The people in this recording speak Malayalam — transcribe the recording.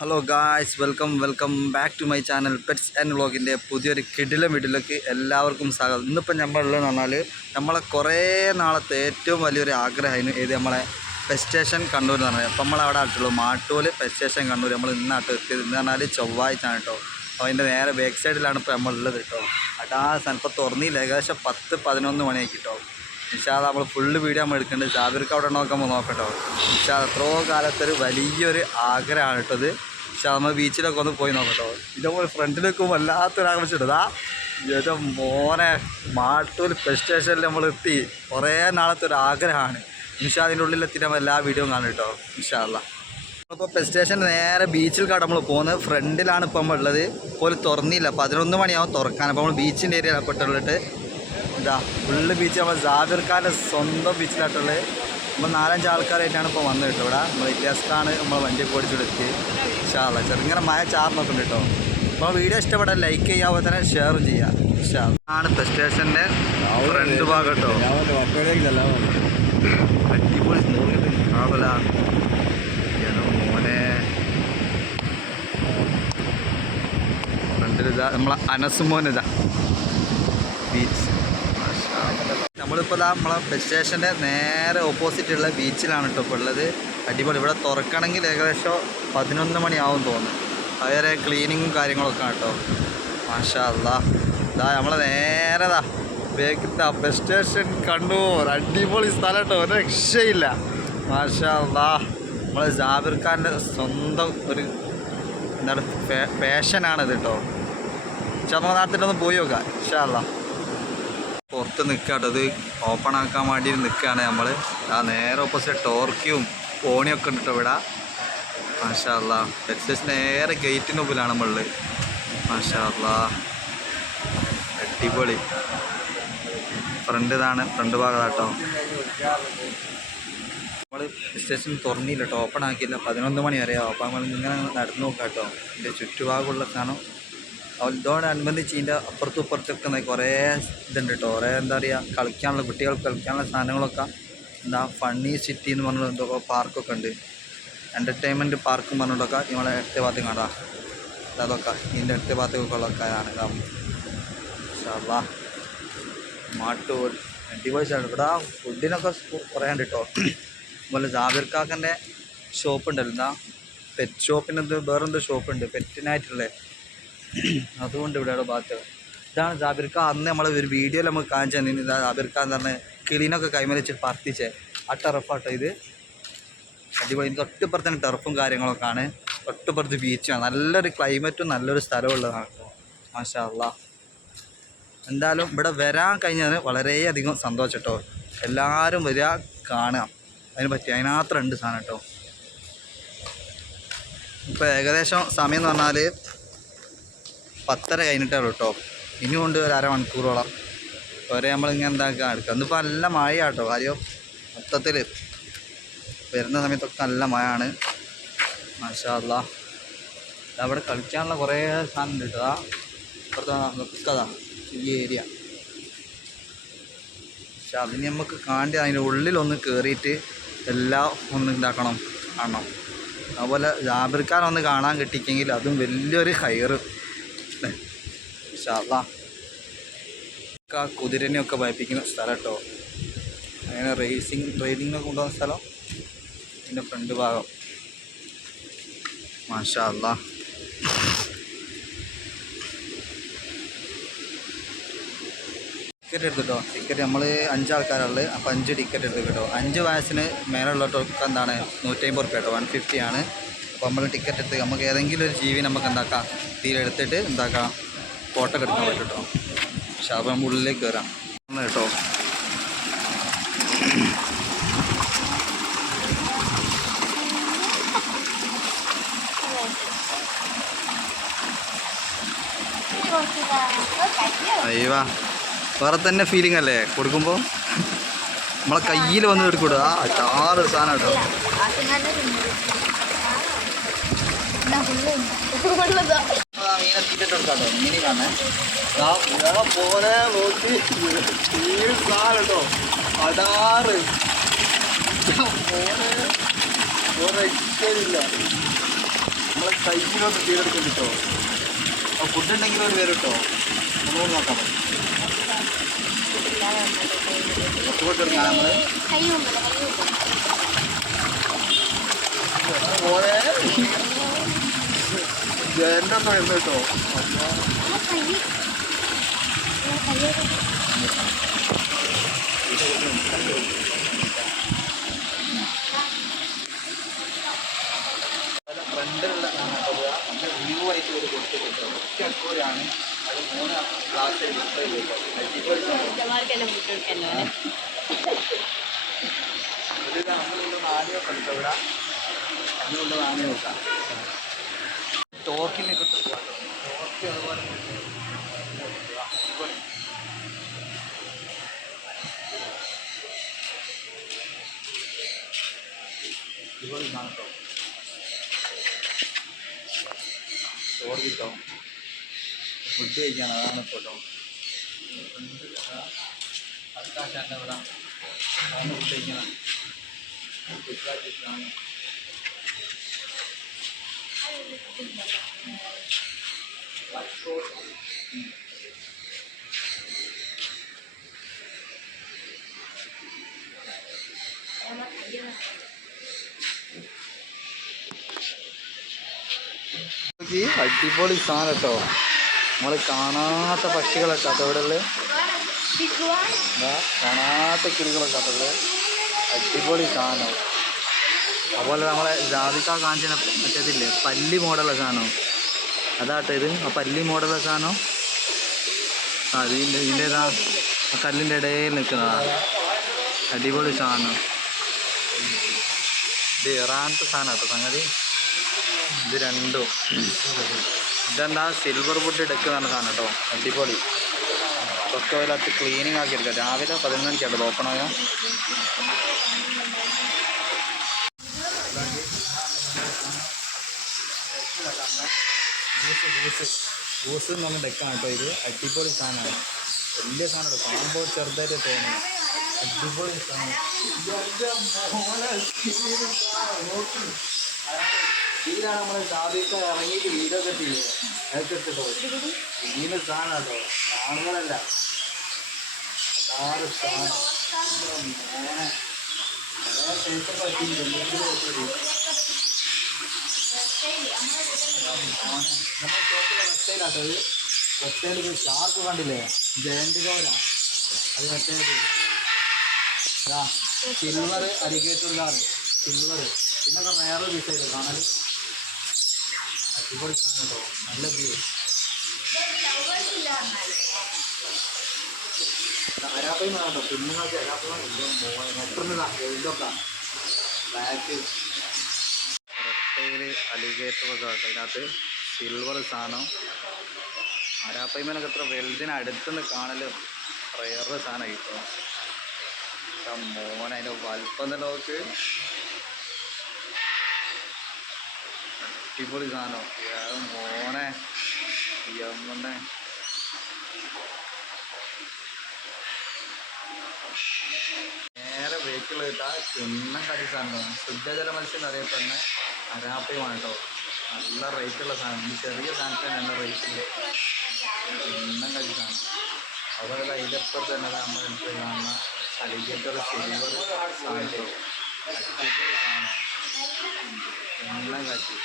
Hello guys, welcome back to my channel pets and വ്ളോഗിൻ്റെ പുതിയൊരു കിടിലം വീഡിയോയിലേക്ക് എല്ലാവർക്കും സ്വാഗതം. ഇന്നിപ്പോൾ നമ്മളുള്ളതെന്ന് പറഞ്ഞാൽ നമ്മളെ കുറേ നാളത്തെ ഏറ്റവും വലിയൊരു ആഗ്രഹമായിരുന്നു ഏത് നമ്മളെ പെറ്റ് സ്റ്റേഷൻ കണ്ണൂർ എന്ന് പറഞ്ഞാൽ. അപ്പം നമ്മളവിടെ ആയിട്ടുള്ളൂ മാട്ടൂൽ പെറ്റ് സ്റ്റേഷൻ കണ്ണൂർ. നമ്മൾ ഇന്നാട്ട് എത്തിയത്. ഇന്ന് പറഞ്ഞാൽ ചൊവ്വാഴ്ചയാണ് കേട്ടോ. അപ്പോൾ അതിൻ്റെ നേരെ ബാക്ക് സൈഡിലാണ് ഇപ്പോൾ നമ്മളുള്ളത് കേട്ടോ. അതാ സ്ഥലപ്പം തുറന്നില്ല, ഏകദേശം 10-11 മണിയാക്കി കേട്ടോ. ഇൻഷാ അല്ലാഹ് നമ്മൾ ഫുള്ള് വീഡിയോ നമ്മൾ എടുക്കേണ്ടത്. ജാബിർക്ക് അവിടെ നോക്കുമ്പോൾ നോക്കട്ടോ. ഇൻഷാ അല്ലാഹ് എത്രയോ കാലത്തൊരു വലിയൊരു ആഗ്രഹമാണ് കേട്ടത്. പക്ഷേ നമ്മൾ ബീച്ചിലൊക്കെ ഒന്ന് പോയി നോക്കട്ടോ. ഇതേപോലെ ഫ്രണ്ടിലേക്കും വല്ലാത്തൊരാഗ്രഹിച്ചിട്ടതാ ഏതോ മോനെ മാട്ടൂർ പെറ്റ് സ്റ്റേഷനിൽ നമ്മൾ എത്തി. കുറേ നാളത്തെ ഒരു ആഗ്രഹമാണ്. ഇൻഷാ അതിൻ്റെ ഉള്ളിലെത്തി നമ്മൾ എല്ലാ വീഡിയോയും കാണും കേട്ടോ. ഇൻഷാ അല്ലാഹ് നമ്മളിപ്പോൾ പെറ്റ് സ്റ്റേഷൻ നേരെ ബീച്ചിലേക്കാണ് നമ്മൾ പോകുന്നത്. ഫ്രണ്ടിലാണ് ഇപ്പം നമ്മളുള്ളത്. പോലും തുറന്നില്ല, 11 മണിയാവും തുറക്കാൻ. അപ്പോൾ നമ്മൾ ബീച്ചിൻ്റെ ഏരിയ പെട്ടുള്ളിട്ട് ഇതാ ഫുള്ള് ബീച്ച്. നമ്മൾ ജാബിർ ഖാൻ്റെ സ്വന്തം ബീച്ചിലായിട്ടുള്ളത്. നമ്മൾ 4-5 ആൾക്കാരായിട്ടാണ് ഇപ്പോൾ വന്നത് കേട്ടോ. ഇവിടെ നമ്മൾ ഇല്ലാസ്ക്കാണ് നമ്മൾ വണ്ടി ഓടിച്ചെടുത്ത്. ഇൻഷാ അല്ലാഹ് ചെറുങ്ങനെ മഴ ചാർന്നൊക്കെ കേട്ടോ. അപ്പോൾ വീഡിയോ ഇഷ്ടപ്പെട്ടാൽ ലൈക്ക് ചെയ്യാതെ തന്നെ ഷെയറും ചെയ്യുക. ഇൻഷാ അല്ലാഹ് ആണ് പെറ്റ് സ്റ്റേഷൻ്റെ ഫ്രണ്ട് ഭാഗം കേട്ടോ. അടിപൊളി ആവല മോനെ. ഫ്രണ്ടിലിതാ നമ്മളെ അനസുമോനിതാ ബീച്ച്. നമ്മളിപ്പോൾ നമ്മളെ പെറ്റ് സ്റ്റേഷൻ്റെ നേരെ ഓപ്പോസിറ്റുള്ള ബീച്ചിലാണ് കേട്ടോ ഇപ്പോൾ ഉള്ളത്. അടിപൊളി. ഇവിടെ തുറക്കണമെങ്കിൽ ഏകദേശം 11 മണിയാവും തോന്നുന്നു. അതുവരെ ക്ലീനിങ്ങും കാര്യങ്ങളൊക്കെ കേട്ടോ. മാഷാ അല്ലാഹ്. ഇതാ നമ്മളെ നേരെതാ ബേക്കിത്താ പെറ്റ് സ്റ്റേഷൻ കണ്ണൂർ. അടിപൊളി സ്ഥലം കേട്ടോ, ഒരു രക്ഷയില്ല. മാഷാ അല്ലാഹ്. നമ്മളെ ജാബിർ ഖാൻ്റെ സ്വന്തം ഒരു എന്താണ് പാഷനാണിത് കേട്ടോ. ചമ്മ നാട്ടിലൊന്ന് പോയി നോക്കാം. ഇൻഷാ അല്ലാഹ്. പുറത്ത് നിൽക്കുക കേട്ടോ. ഇത് ഓപ്പൺ ആക്കാൻ വേണ്ടി നിൽക്കുകയാണ് നമ്മൾ. ആ നേരെ ഓപ്പോസിറ്റ് ടോർക്കിയും കോണിയൊക്കെ ഉണ്ട് കേട്ടോ ഇവിടെ. മാഷാ അല്ലാഹ്. പെറ്റ് സ്റ്റേഷൻ നേരെ ഗേറ്റിൻ്റെ മുമ്പിലാണ് നമ്മളുള്ളത്. മാഷാ അല്ലാഹ് അടിപൊളി. ഇതാണ് ഫ്രണ്ട് ഭാഗം കേട്ടോ. നമ്മൾ പെറ്റ് സ്റ്റേഷൻ തുറന്നില്ല കേട്ടോ, ഓപ്പൺ ആക്കിയില്ല. 11 മണി വരെ. അപ്പോൾ നമ്മൾ ഇങ്ങനെ നടന്നു നോക്കാം കേട്ടോ. ഇതിൻ്റെ ചുറ്റുഭാഗമുള്ള സാധനം ഇതോടനുബന്ധിച്ച് ഇതിൻ്റെ അപ്പുറത്തും ഇപ്പുറത്തൊക്കെ കുറേ ഇതുണ്ട് കേട്ടോ. കുറേ എന്താ പറയുക, കളിക്കാനുള്ള കുട്ടികൾക്ക് കളിക്കാനുള്ള സാധനങ്ങളൊക്കെ. എന്താ ഫണ്ണി സിറ്റി എന്ന് പറഞ്ഞിട്ട് എന്തൊക്കെ പാർക്കൊക്കെ ഉണ്ട്. എൻ്റർടൈൻമെൻറ്റ് പാർക്കും പറഞ്ഞിട്ടൊക്കെ നമ്മളെ അടുത്ത ഭാഗത്ത് കാണാം. അതൊക്കെ ഇതിൻ്റെ അടുത്ത ഭാഗത്തൊക്കെ ഉള്ളതാണ്. ഇൻഷാ മാട്ടൂർ അടിപൊളി സ്ഥലം. ഇവിടെ ഫുഡിനൊക്കെ കുറേ ഉണ്ട് കേട്ടോ. അതുപോലെ ജാബിർ ഖാൻ്റെ ഷോപ്പ് ഉണ്ടല്ലോ. എന്താ പെറ്റ് ഷോപ്പിനെന്ത് വേറെന്തോ ഷോപ്പുണ്ട് പെറ്റിനായിട്ടുള്ളത്. അതുകൊണ്ട് ഇവിടെ ഭാഗത്ത് ഇതാണ് ജാബിർ ഖാൻ. അന്ന് നമ്മൾ ഒരു വീഡിയോയിൽ നമുക്ക് കാണിച്ചു തന്നെ. ഇതാ ജാബിർ ഖാൻ എന്ന് പറഞ്ഞാൽ കിളീനൊക്കെ കൈമലിച്ച് പറത്തിച്ചേ ആ ടെറഫാട്ടോ ഇത്. അടിപൊളി. തൊട്ടിപ്പുറത്ത് തന്നെ ടെറഫും കാര്യങ്ങളൊക്കെ ആണ്. തൊട്ടിപ്പുറത്ത് ബീച്ചാണ്. നല്ലൊരു ക്ലൈമറ്റും നല്ലൊരു സ്ഥലമുള്ളതാണ് കേട്ടോ. മാഷാ അല്ലാഹ്. എന്തായാലും ഇവിടെ വരാൻ കഴിഞ്ഞതിന് വളരെയധികം സന്തോഷം കേട്ടോ. എല്ലാവരും വരിക, കാണുക. അതിന് പറ്റി അതിനകത്ത് ഉണ്ട് സാധനം കേട്ടോ. ഇപ്പോൾ ഏകദേശം സമയം എന്ന് പറഞ്ഞാൽ 10:30 കഴിഞ്ഞിട്ടേ ഉള്ളൂ കേട്ടോ. ഇനി കൊണ്ട് ഒരു അരമണിക്കൂറോളം വരെ നമ്മളിങ്ങനെ എന്താക്കുക എടുക്കുക. ഇന്നിപ്പോൾ നല്ല മഴയാണ് കേട്ടോ. കാര്യം മൊത്തത്തിൽ വരുന്ന സമയത്തൊക്കെ നല്ല മഴയാണ്. മാഷാ അല്ലാഹ്. അവിടെ കളിക്കാനുള്ള കുറേ സാധനം ഉണ്ട് കേട്ടോ. ഇപ്പുറത്തെ നിൽക്കതാ ഈ ഏരിയ. പക്ഷെ അതിന് നമുക്ക് കാണ്ടി അതിൻ്റെ ഉള്ളിലൊന്ന് കയറിയിട്ട് എല്ലാം ഒന്ന് ഉണ്ടാക്കണം, കാണണം. അതുപോലെ ജാബിർ ഖാൻ ഒന്ന് കാണാൻ കിട്ടിയെങ്കിൽ അതും വലിയൊരു ഹൈറ്. ഇൻഷാ അല്ലാഹ്. കുതിരനെയൊക്കെ വായിപ്പിക്കുന്ന സ്ഥലം കേട്ടോ. അങ്ങനെ ട്രെയിനിങ്ങൊക്കെ കൊണ്ടുപോകുന്ന സ്ഥലം. ഇതിൻ്റെ ഫ്രണ്ട് ഭാഗം. മാഷാ അല്ലാഹ്. ടിക്കറ്റ് എടുത്തിട്ടോ. ടിക്കറ്റ് നമ്മൾ 5 ആൾക്കാരുള്ളത്. അപ്പോൾ 5 ടിക്കറ്റ് എടുത്ത് കേട്ടോ. 5 വയസ്സിന് മേലുള്ളവർക്ക് എന്താണ് 150 റുപ്യ കേട്ടോ. 150 ആണ്. അപ്പോൾ നമ്മൾ ടിക്കറ്റ് എടുത്ത് നമുക്ക് ഏതെങ്കിലും ഒരു ജീവി നമുക്ക് എന്താക്കാം തീരെടുത്തിട്ട് എന്താക്കാം ഫോട്ടോ ഒക്കെ എടുക്കാൻ പറ്റും കേട്ടോ. പക്ഷേ അപ്പോൾ നമ്മൾ ഉള്ളിലേക്ക് കയറാം കേട്ടോ. അയ്യവാ, വേറെ തന്നെ ഫീലിംഗ് അല്ലേ കൊടുക്കുമ്പോൾ. നമ്മളെ കയ്യിൽ വന്ന് എടുക്കൂടാ. ആ ചാറ് സാധനം കേട്ടോ. മീനെ തീറ്റിട്ട് എടുക്കാം കേട്ടോ. മീനി കാണേ പോലെ നോക്കി സാധനം കേട്ടോ. അടാറ് മോനെ ഒരില്ല. നമ്മളെ കയ്യിലോട്ട് തീരെടുക്കും കിട്ടോ. അപ്പോൾ ഫുഡ് ഉണ്ടെങ്കിൽ ഒരു പേര് കിട്ടോ. ഒന്നുകൂടി നോക്കാൻ പറ്റും. കുറച്ചുകൂടി എടുക്കാം നമ്മൾ. പോലെ എൻ്റെ ഒന്നും വരുന്നു കേട്ടോ. ഫ്രണ്ടിലുള്ള നല്ല വ്യൂ ആയിട്ട് ഒരു കൊടുത്തിട്ടുണ്ട്. ഒറ്റ അക്കോരാണ് അത് 3 ഗ്ലാസ് നമ്മളുള്ള ആനയോ കളിക്കാം ഇവിടെ. അതിനുള്ള ആനയോ നോക്കാം. ടോക്കിനെ കിട്ടും. ടോക്കി അതുപോലെ ഇതുപോലെ കാണട്ടോ. ചോറ് കിട്ടോ. ഫുഡ് കഴിക്കാൻ അതാണ് ഫോട്ടോ. ആൾക്കാശാൻ്റെ ഇവിടെ ആണ് ഫുഡ് കഴിക്കണം. ആണ് അടിപൊളി സാധനം കേട്ടോ. നമ്മൾ കാണാത്ത പക്ഷികളൊക്കെ അതവിടെ ഉള്ളത്. കാണാത്ത കിളികളൊക്കെ അതവിടെ. അടിപൊളി സാധനം. അതുപോലെ നമ്മളെ ജാതിക്ക കാഞ്ചന മറ്റേതില്ലേ പല്ലി മോഡലുള്ള സാധനം അതാട്ടോ ഇത്. ആ പല്ലി മോഡലുള്ള സാധനം ഇതിൻ്റെതാ ആ കല്ലിൻ്റെ ഇടയിൽ നിൽക്കുന്നതാണ്. അടിപൊളി സാധനം. ഇത് ഇറാനത്തെ സാധനം കേട്ടോ സംഗതി. ഇത് രണ്ടും ഇതെന്താ സിൽവർ വുഡ് എടുക്കുന്നതാണ് സാധനം കേട്ടോ. അടിപൊളി. ഒക്കെ അതിനകത്ത് ക്ലീനിങ് ആക്കി എടുക്കാം. രാവിലെ 11 മണിക്കാട്ടോ ഓപ്പൺ ആകാം. ജ്യൂസ് എന്ന് പറഞ്ഞ ഡെക്കാണ് കേട്ടോ ഇത്. അടിപൊളി സാധനമാണ്. വലിയ സാധനം കേട്ടോ. കാണുമ്പോൾ ചെറുതായിട്ട് തോന്നുന്നു. അടിപൊളി സാധനം. ഇതിലാണ് നമ്മൾ ജാതിക്ക ഇറങ്ങിയിട്ട് വീടൊക്കെ ചെയ്യും. അതൊക്കെ ഇട്ടോ ഇതിന് സാധനം കേട്ടോ. കാണുന്നതല്ല അതാണ് സാധനം. നമ്മുടെ ഷോപ്പിലെ വെബ്സൈറ്റാട്ടോ ഇത്. വെബ്സൈറ്റിൽ ഷാർക്ക് കണ്ടില്ലേ, ജയന്റ് ഗൗര. അത് മറ്റേ സിൽവർ അരികേറ്റുള്ളാറ് സിൽവർ. പിന്നൊക്കെ വേറെ ഡിസൈൻ കാണാൻ അടിപൊളി സാധനം കേട്ടോ. നല്ല വ്യൂ. അരാപ്പയും കേട്ടോ. കുഞ്ഞുങ്ങൾക്ക് അരാപ്പ ഇതൊക്കെ ബാക്ക് റെട്ടയിൽ അലിഗേറ്ററൊക്കെ കേട്ടോ. ഇതിനകത്ത് സിൽവർ സാധനം. അരാപ്പയ്മേനൊക്കെ എത്ര വലുതിന് അടുത്തുനിന്ന് കാണല് റയറ് സാധനം കിട്ടും. മോനെ അതിൻ്റെ വലുപ്പം തന്നെ നോക്ക്. അടിപൊളി സാധനം. മോനെ യമ്മനെ നേരെ വെഹിക്കിൾ കിട്ടാൻ കിണ്ണം കടി സാധനം. ശുദ്ധജല മത്സ്യം അറിയപ്പെടുന്ന അരാപ്പയുമാണ് കേട്ടോ. നല്ല റേറ്റുള്ള സാധനം. ഈ ചെറിയ സാധനത്തിന് നല്ല റേറ്റിൽ കിണ്ണം കടി സാധനം. അതുപോലെ അതിലപ്പുറത്ത് തന്നെ നമ്മൾ എടുത്ത് കാണുന്ന അലിഗേറ്റർ സിൽവർ സാധനം. അടിപൊളി സാധനം. കിണ്ണം കാച്ചി